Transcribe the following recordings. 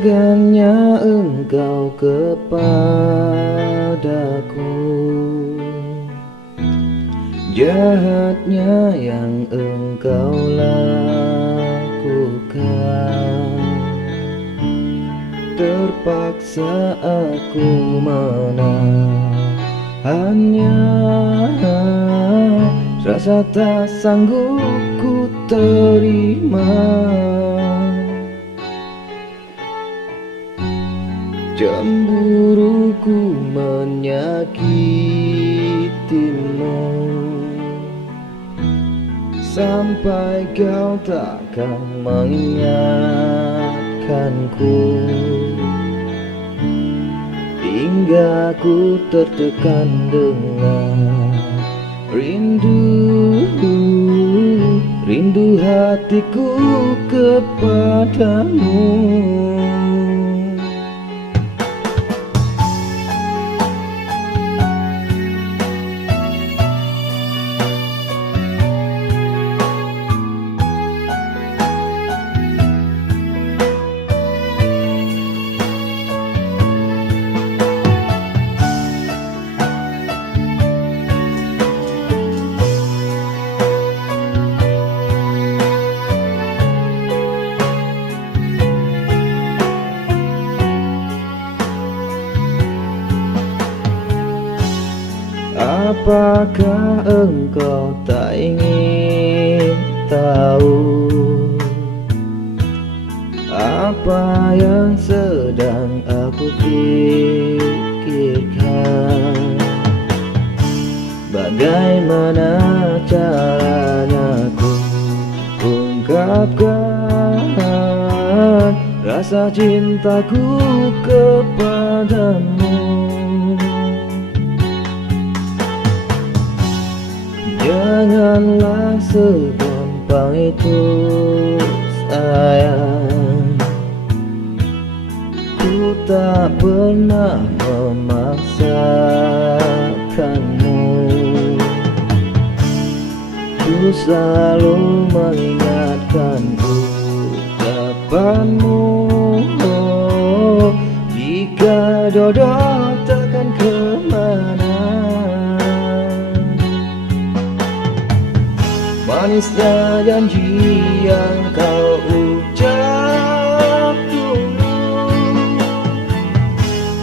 Tegannya engkau kepadaku, jahatnya yang engkau lakukan. Terpaksa aku menahannya, rasa tak sanggup ku terima. Cemburuku menyakitimu sampai kau takkan mengingatkanku, hingga ku tertekan dengan rindu hatiku kepadamu. Apakah engkau tak ingin tahu apa yang sedang aku pikirkan? Bagaimana caranya ku ungkapkan rasa cintaku kepadamu? Janganlah segampang itu sayang, ku tak pernah memaksakanmu. Ku selalu mengingatkan ucapanmu, jika jodoh takkan kemana. Manisnya janji yang kau ucap dulu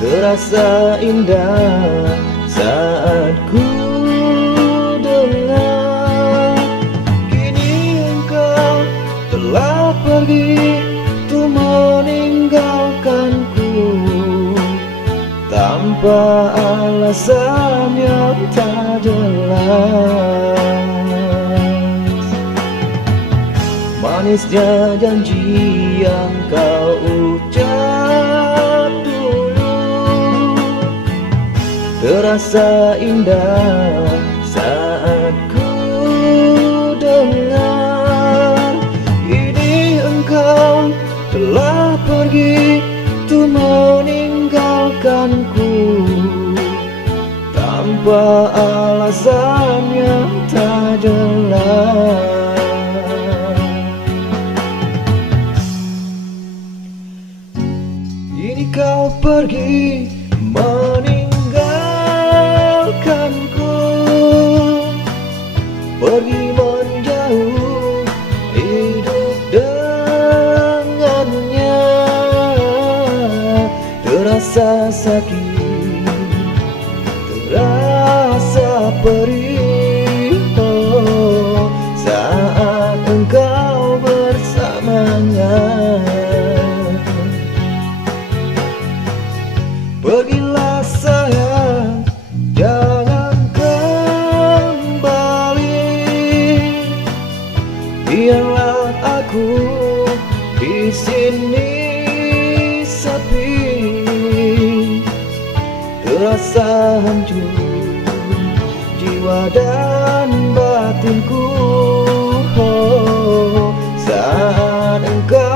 terasa indah saat ku dengar. Kini engkau telah pergi untuk meninggalkanku tanpa alasan yang tak jelas. Manisnya janji yang kau ucap dulu terasa indah saat ku dengar. Kini engkau telah pergi untuk meninggalkanku tanpa alasan yang tak jelas. Kini kau pergi meninggalkanku, pergi menjauh hidup dengannya. Terasa sakit, terasa perih, oh, saat engkau bersamanya. Pergilah sayang, jangan kembali. Biarlah aku di sini sepi, terasa hancur jiwa dan batinku, oh, saat engkau